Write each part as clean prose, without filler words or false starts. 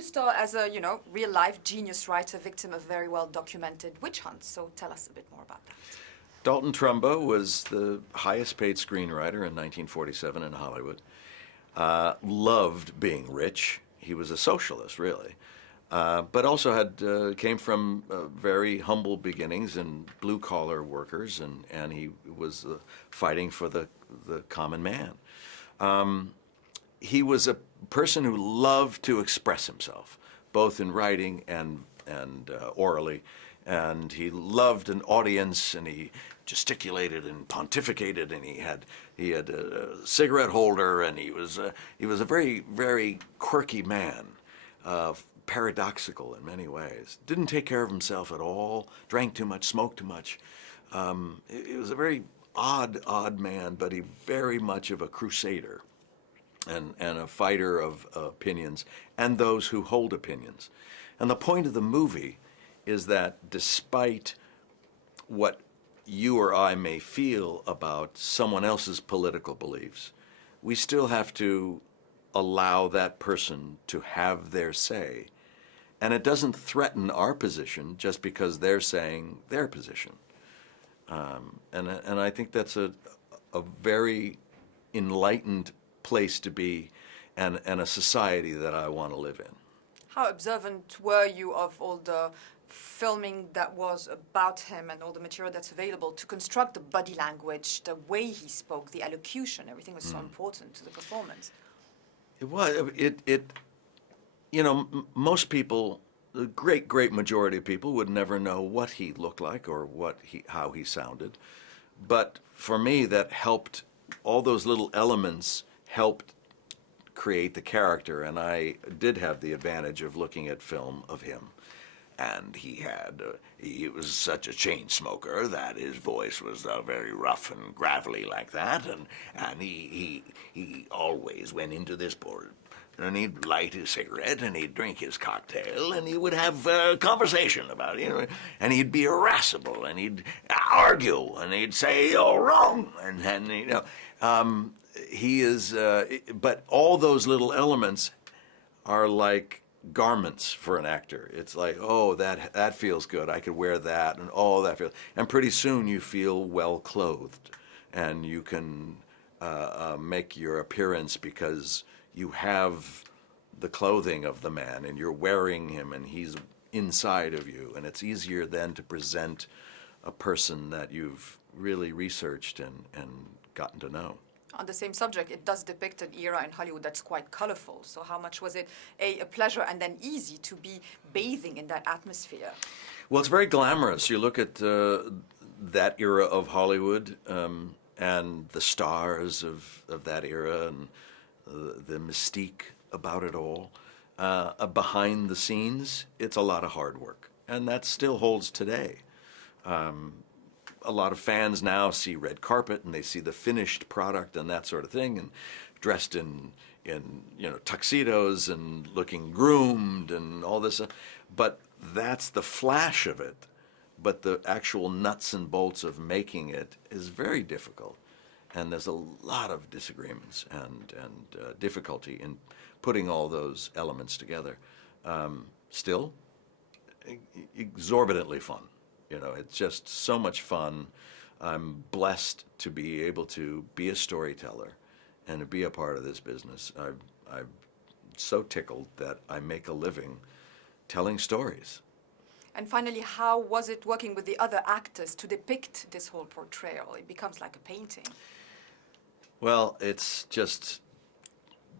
you star as a, real-life genius writer, victim of very well-documented witch hunts. So tell us a bit more about that. Dalton Trumbo was the highest-paid screenwriter in 1947 in Hollywood. Loved being rich. He was a socialist, really. But also came from very humble beginnings and blue-collar workers, and he was fighting for the common man. He was a person who loved to express himself, both in writing and orally, and he loved an audience, and he gesticulated and pontificated, and he had a cigarette holder, and he was a very, very quirky man. Paradoxical in many ways. Didn't take care of himself at all, drank too much, smoked too much. He was a very odd man, but he very much of a crusader and a fighter of opinions and those who hold opinions. And the point of the movie is that despite what you or I may feel about someone else's political beliefs, we still have to allow that person to have their say. And it doesn't threaten our position just because they're saying their position. And I think that's a very enlightened place to be and a society that I want to live in. How observant were you of all the filming that was about him and all the material that's available to construct the body language, the way he spoke, the elocution, everything was so important to the performance? It was. Most people, the great majority of people would never know what he looked like or how he sounded. But for me, that helped, all those little elements helped create the character, and I did have the advantage of looking at film of him. And he was such a chain smoker that his voice was very rough and gravelly like that, and he always went into this board, and he'd light his cigarette, and he'd drink his cocktail, and he would have a conversation about it, and he'd be irascible, and he'd argue, and he'd say, "You're wrong," and he is, but all those little elements are like garments for an actor. It's like, oh, that feels good. I could wear that, and oh, that feels. And pretty soon you feel well clothed, and you can make your appearance because you have the clothing of the man, and you're wearing him, and he's inside of you, and it's easier then to present a person that you've really researched and gotten to know. On the same subject, it does depict an era in Hollywood that's quite colorful. So how much was it a pleasure and then easy to be bathing in that atmosphere? Well, it's very glamorous. You look at that era of Hollywood and the stars of that era and the mystique about it all. Behind the scenes, it's a lot of hard work. And that still holds today. A lot of fans now see red carpet and they see the finished product and that sort of thing, and dressed in tuxedos and looking groomed and all this. But that's the flash of it. But the actual nuts and bolts of making it is very difficult, and there's a lot of disagreements and difficulty in putting all those elements together. Still, exorbitantly fun. It's just so much fun. I'm blessed to be able to be a storyteller and to be a part of this business. I'm so tickled that I make a living telling stories. And finally, how was it working with the other actors to depict this whole portrayal? It becomes like a painting. Well, it's just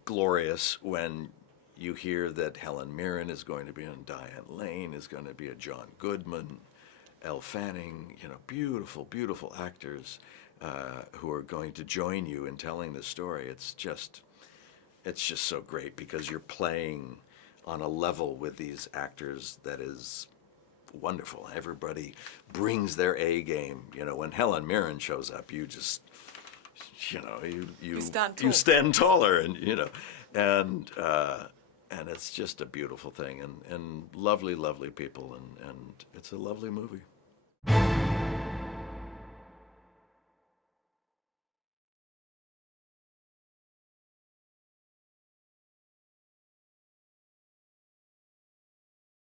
glorious when you hear that Helen Mirren is going to be on, Diane Lane is going to be a John Goodman, Elle Fanning, beautiful, beautiful actors who are going to join you in telling this story. It's just so great because you're playing on a level with these actors that is wonderful. Everybody brings their A game. When Helen Mirren shows up, you just, you stand taller, and it's just a beautiful thing, and lovely, lovely people, and it's a lovely movie.